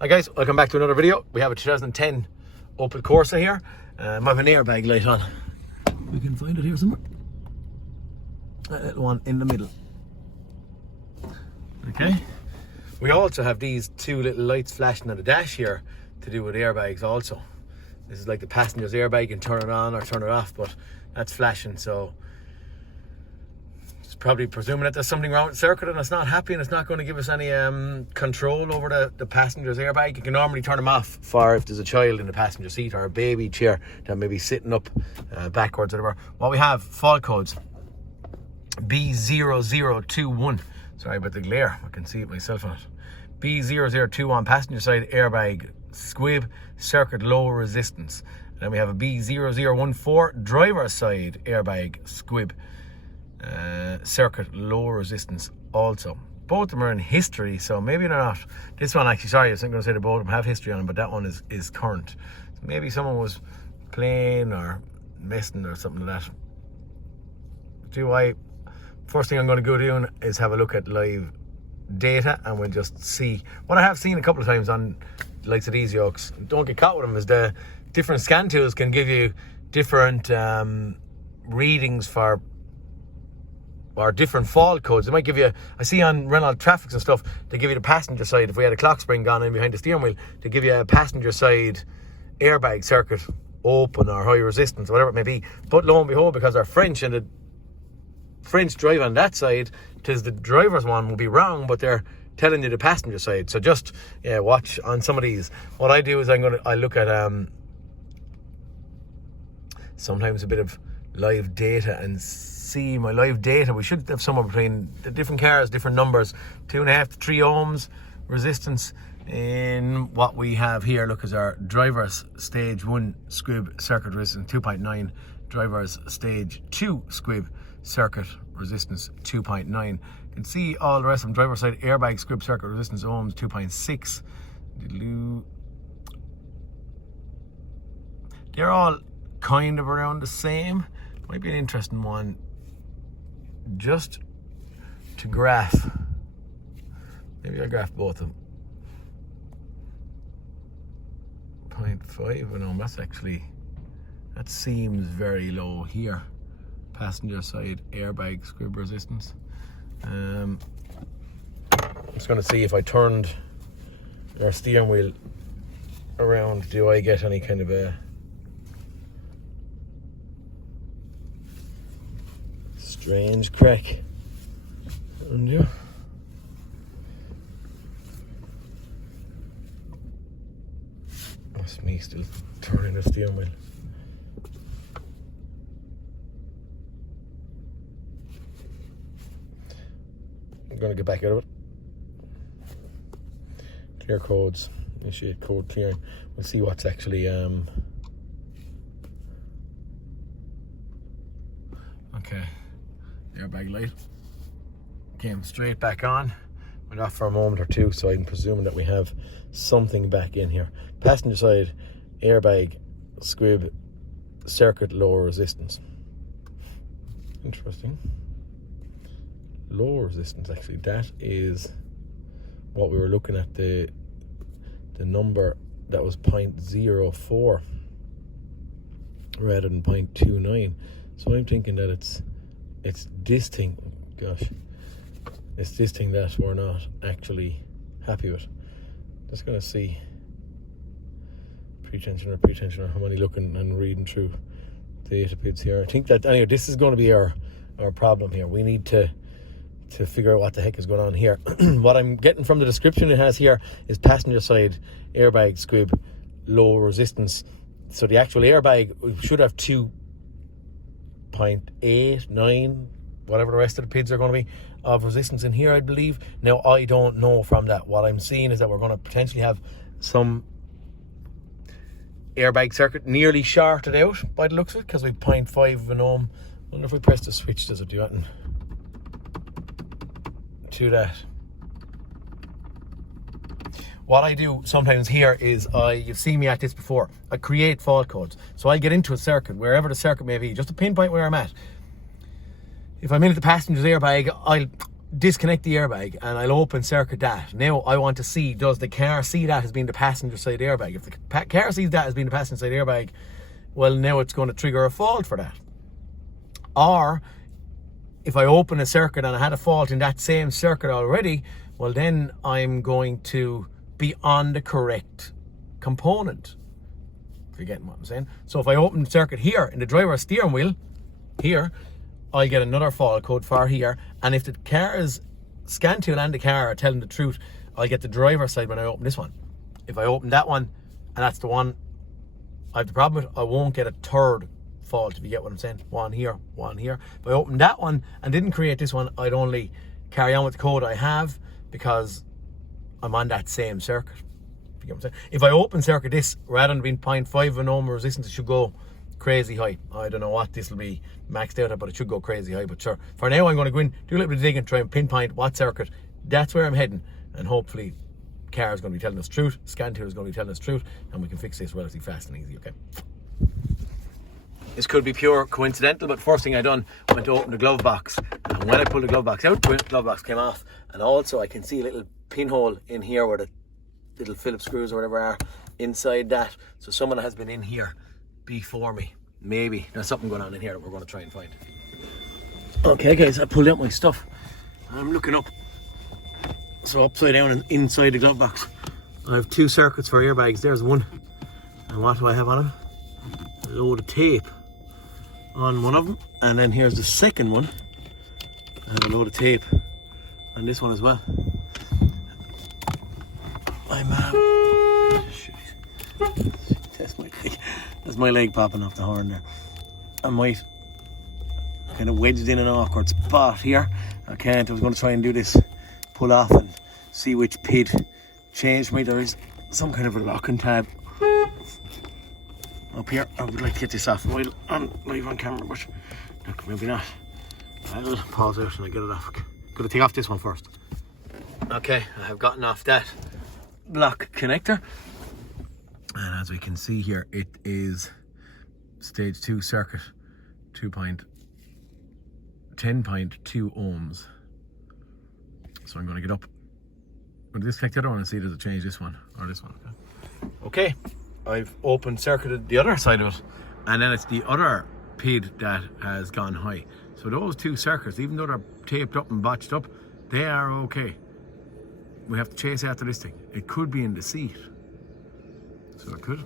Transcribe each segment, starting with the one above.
Hi guys, welcome back to another video. We have a 2010 Opel Corsa here. I have an airbag light on. We can find it here somewhere. That little one in the middle. Okay. We also have these two little lights flashing on the dash here to do with airbags also. This is like the passenger's airbag. You can turn it on or turn it off, but that's flashing, so it's probably presuming that there's something wrong with the circuit and it's not happy and it's not going to give us any control over the passenger's airbag. You can normally turn them off for if there's a child in the passenger seat or a baby chair that may be sitting up backwards or whatever. What we have, fault codes B0021. Sorry about the glare, I can see it myself on it. B0021 passenger side airbag squib circuit low resistance. And then we have a B0014 driver side airbag squib circuit low resistance also. Both of them are in history, so maybe they're not. This one actually, sorry, I was going to say that both of them have history on them, but that one is current. So maybe someone was playing or messing or something like that. First thing I'm going to go doing is have a look at live data and we'll just see. What I have seen a couple of times on the likes of these yokes, don't get caught with them, is the different scan tools can give you different readings for or different fault codes. They might give you, I see on Renault Traffics and stuff, they give you the passenger side. If we had a clock spring gone in behind the steering wheel, they give you a passenger side airbag circuit open or high resistance, whatever it may be. But lo and behold, because they're French and the French drive on that side, tis the driver's one will be wrong, but they're telling you the passenger side. So just watch on some of these. What I do is I look at sometimes a bit of live data and see my live data. We should have somewhere between the different cars, different numbers, 2.5 to 3 ohms resistance in what we have here. Look, is our driver's stage 1 squib circuit resistance 2.9, driver's stage 2 squib circuit resistance 2.9. You can see all the rest of them. Driver side airbag squib circuit resistance ohms 2.6. They're all kind of around the same. Might be an interesting one just to graph. Maybe I'll graph both of them. 0.5, no, that seems very low here. Passenger side airbag squib resistance. I'm just going to see if I turned our steering wheel around, do I get any kind of a strange crack on you? That's me still turning the steering wheel. I'm going to get back out of it. Clear codes, initiate code clearing. We'll see what's actually okay. Airbag light came straight back on, went off for a moment or two, so I'm presuming that we have something back in here. Passenger side airbag squib circuit low resistance. Interesting. Low resistance, actually. That is what we were looking at, the number that was 0.04 rather than 0.29. So I'm thinking that it's this thing, it's this thing that we're not actually happy with. Just gonna see pre-tensioner. I'm only looking and reading through the data bits here. I think that anyway, this is going to be our problem here. We need to figure out what the heck is going on here. What I'm getting from the description it has here is passenger side airbag squib low resistance. So the actual airbag should have 2.8, 9, whatever the rest of the PIDs are going to be of resistance in here, I believe. Now, I don't know from that. What I'm seeing is that we're going to potentially have some airbag circuit nearly shorted out by the looks of it, because we've 0.5 of an ohm. I wonder if we press the switch, does it do anything to that? What I do sometimes here is you've seen me at this before. I create fault codes. So I get into a circuit, wherever the circuit may be, just to pinpoint where I'm at. If I'm in at the passenger's airbag, disconnect the airbag and I'll open circuit that. Now I want to see, does the car see that as being the passenger side airbag? If the car sees that as being the passenger side airbag, well, now it's going to trigger a fault for that. Or if I open a circuit and I had a fault in that same circuit already, well, then I'm going to be on the correct component. If you're getting what I'm saying. So if I open the circuit here in the driver's steering wheel, here, I'll get another fault code for here. And if the car's scan tool and the car are telling the truth, I'll get the driver's side when I open this one. If I open that one, and that's the one I have the problem with, I won't get a third fault, if you get what I'm saying. One here, one here. If I open that one and didn't create this one, I'd only carry on with the code I have because I'm on that same circuit. If you get what I'm saying. If I open circuit this, rather than being 0.5 of an ohm resistance, it should go crazy high. I don't know what this will be maxed out at, but it should go crazy high. But sure, for now I'm going to go in, do a little bit of digging, try and pinpoint what circuit. That's where I'm heading, and hopefully car is going to be telling us the truth, scan tool is going to be telling us the truth, and we can fix this relatively fast and easy. Okay, this could be pure coincidental, but first thing I done, went to open the glove box, and when I pulled the glove box out, the glove box came off, and also I can see a little pinhole in here where the little Phillips screws or whatever are inside that. So someone has been in here before me. Maybe there's something going on in here that we're going to try and find. Okay guys, I pulled out my stuff. I'm looking up. So upside down and inside the glove box, I have two circuits for airbags. There's one. And what do I have on them? A load of tape on one of them. And then here's the second one. I have a load of tape on this one as well. That's my leg popping off the horn there. I might kind of wedged in an awkward spot here. I can't. I was going to try and do this pull off and see which PID changed me. There is some kind of a locking tab up here. I would like to get this off while I'm live on camera, but look, maybe not. I'll pause out and I get it off. Got to take off this one first. Okay, I have gotten off that block connector, and as we can see here, it is stage 2 circuit, 10.2 ohms. So I'm going to get up, I'm going to disconnect the other one and see does it change this one or this one. Okay, I've opened circuited the other side of it, and then it's the other PID that has gone high. So those two circuits, even though they're taped up and botched up, they are okay. We have to chase after this thing. It could be in the seat. So it could.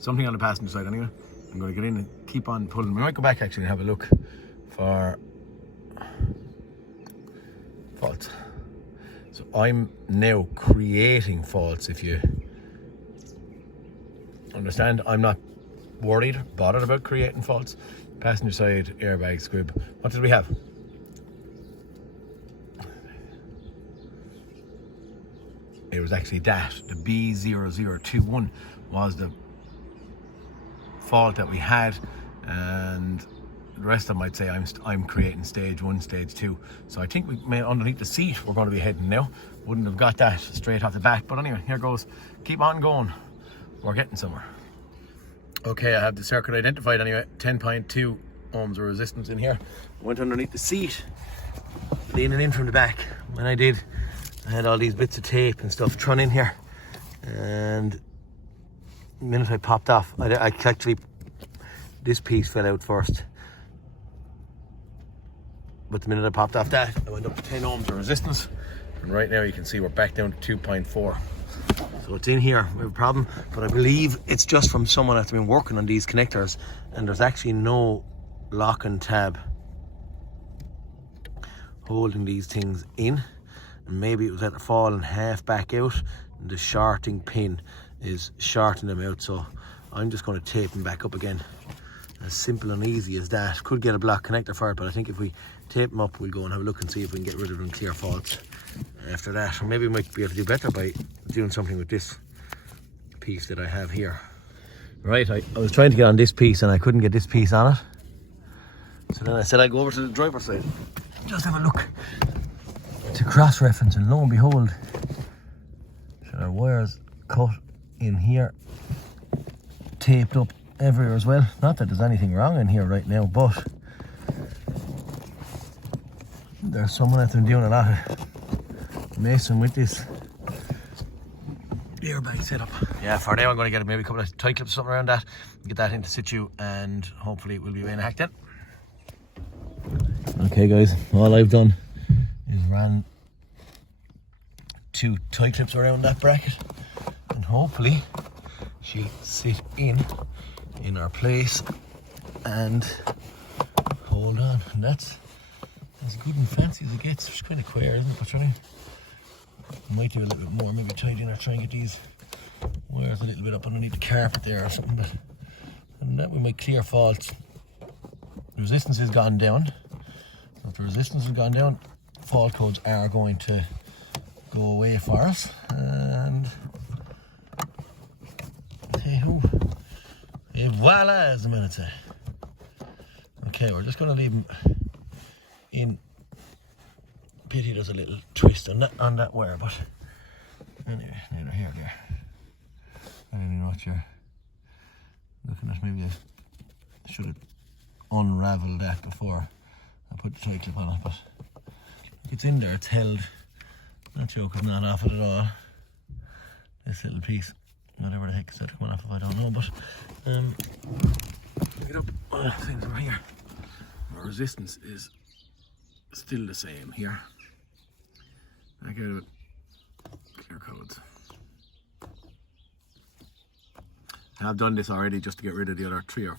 Something on the passenger side anyway. I'm going to get in and keep on pulling. We might go back actually and have a look for faults. So I'm now creating faults, if you understand. I'm not worried, bothered about creating faults. Passenger side airbag squib. What did we have? It was actually that, the B0021 was the fault that we had, and the rest of them I'd say I'm creating stage 1, stage 2. So I think we may, underneath the seat, we're going to be heading now. Wouldn't have got that straight off the bat, but anyway, here goes. Keep on going. We're getting somewhere. Okay, I have the circuit identified anyway. 10.2 ohms of resistance in here. Went underneath the seat, leaning in from the back. When I did, I had all these bits of tape and stuff thrown in here, and the minute I popped off, I actually, this piece fell out first, but the minute I popped off that, I went up to 10 ohms of resistance, and right now you can see we're back down to 2.4. So it's in here, we have a problem, but I believe it's just from someone that's been working on these connectors, and there's actually no locking tab holding these things in. Maybe it was at the falling half back out, and the shorting pin is shorting them out, so I'm just going to tape them back up again. As simple and easy as that. Could get a block connector for it, but I think if we tape them up, we'll go and have a look and see if we can get rid of them, clear faults after that. Or maybe we might be able to do better by doing something with this piece that I have here. Right, I was trying to get on this piece and I couldn't get this piece on it, so then I said I'd go over to the driver's side, just have a look to cross-reference, and lo and behold, so our wires cut in here, taped up everywhere as well. Not that there's anything wrong in here right now, but there's someone out there doing a lot of messing with this airbag setup. Yeah, for now I'm going to get maybe a couple of tie clips or something around that, get that into situ, and hopefully it will be away in a hack then. Okay guys, all I've done is ran 2 tie clips around that bracket, and hopefully she'll sit in our place and hold on. And that's as good and fancy as it gets. It's kind of queer, isn't it? But I might do a little bit more, maybe tidy in or try and get these wires a little bit up underneath the carpet there or something. But and that we might clear faults. The resistance has gone down. So if the resistance has gone down, fault codes are going to go away for us. And hey ho, et voila, as the minute say. Okay, we're just going to leave him in. Pity there's a little twist on that wire, but anyway, neither here nor there. I don't know what you're looking at. Maybe I should have unraveled that before I put the tie clip on it, but it's in there, it's held. That yoke is not off it at all. This little piece, whatever the heck is that coming off of, I don't know, but pick it up. Things over here. Our resistance is still the same here. I get it. Clear codes. I've done this already just to get rid of the other 3 or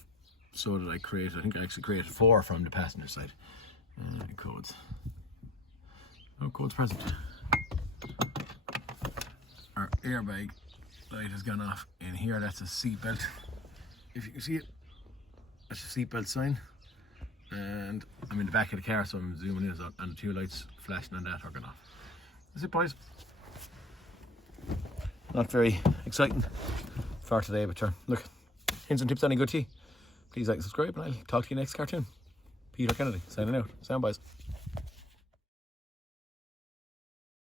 so that I created. I think I actually created 4 from the passenger side. Codes. No codes present. Our airbag light has gone off in here. That's a seatbelt. If you can see it, that's a seatbelt sign. And I'm in the back of the car, so I'm zooming in, and the 2 lights flashing on that are gone off. That's it, boys. Not very exciting for today, but sure. Look, hints and tips any good to you? Please like and subscribe, and I'll talk to you next cartoon. Peter Kennedy, signing out. Sound, boys.